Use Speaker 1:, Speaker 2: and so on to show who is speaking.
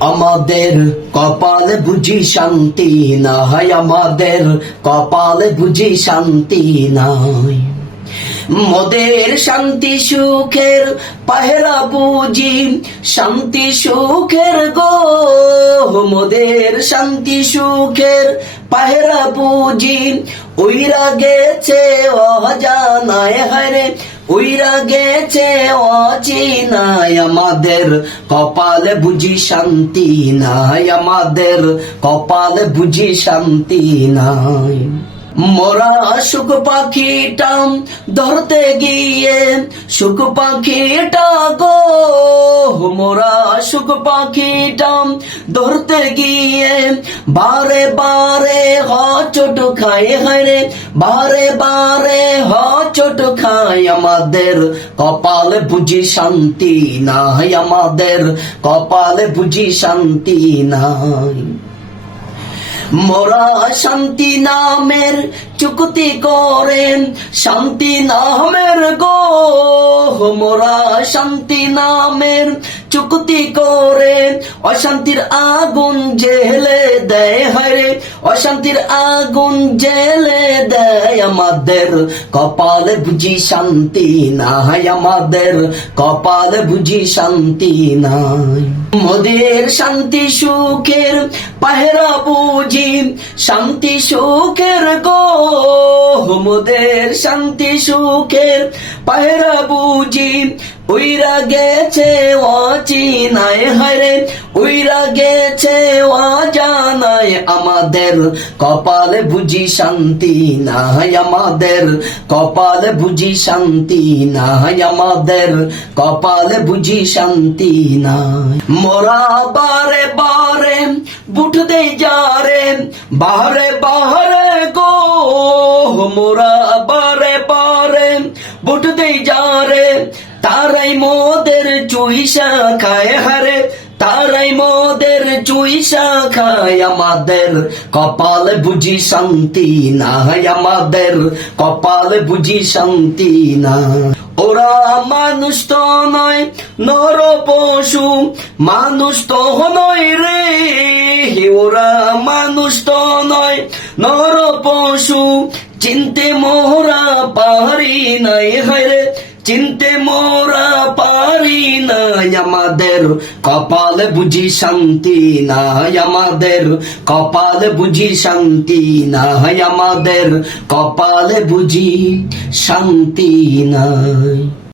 Speaker 1: আমাদের কপালে বুঝি শান্তি নাই, আমাদের কপালে বুঝি শান্তি নাই। মোদের শান্তি সুখের পাহেরা বুঝি, শান্তি সুখের গো। মদের শান্তি সুখের পাহেরা বুঝি, উইরা গেছে অজানায় হারে উইরা গেছে অচিনায় আমাদের। কপালে বুঝি শান্তি নাই আমাদের। কপালে বুঝি শান্তি নাই। মোরা সুখ পাখিটাম ধরতে গিয়ে, সুখ পাখিটা গো। মোরা সুখ পাখিটাম ধরতে গিয়ে, বারে বারে হ চোট খায়, হায় বারে বারে, হ, চোট খায় আমাদের। কপালে বুঝি শান্তি নাই আমাদের, কপালে বুঝি শান্তি নাই। মোরা শান্তি নামের চুক্তি করেন, শান্তি নামের গো। মোরা শান্তি নামের চুক্তি করে অশান্তির আগুন জেলে দেয় হরে, অশান্তির আগুন জেলে দেয় আমাদের। কপালে বুঝি শান্তি নাই আমাদের, কপালে বুঝি শান্তি নাই। মোদের শান্তি সুখের পাহেরা বুঝি, শান্তি সুখের গো। মোদের শান্তি সুখের পাহেরা বুঝি, উইরা গেছে অচিনায় হরে, উইরা গেছে অজানায় আমাদের, কপালে বুঝি শান্তি নাই আমাদের, কপালে বুঝি শান্তি নাই আমাদের, কপালে বুঝি শান্তি নাই। মোরা বারে বারে বুঠতে যারে, বাহারে বাহারে গো। মোরা বারে বারে বুঠতে যারে, তারাই মোদের চুইসা খায় হারে। তারাই মোদের চুইসা খায় আমাদের কপাল বুঝি শান্তি নাই আমাদের কপাল বুঝি শান্তি না। ওরা মানুষ তো নয় নর পশু মানুষ তো নয় রে। ওরা মানুষ তো নয় নর পশু চিনতে মোহরা পারি নাই, হায় চিনতে মোরা নাই আমাদের কপাল বুঝি শান্তি নাই আমাদের কপাল বুঝি শান্তি নাই আমাদের কপালে বুঝি শান্তি নাই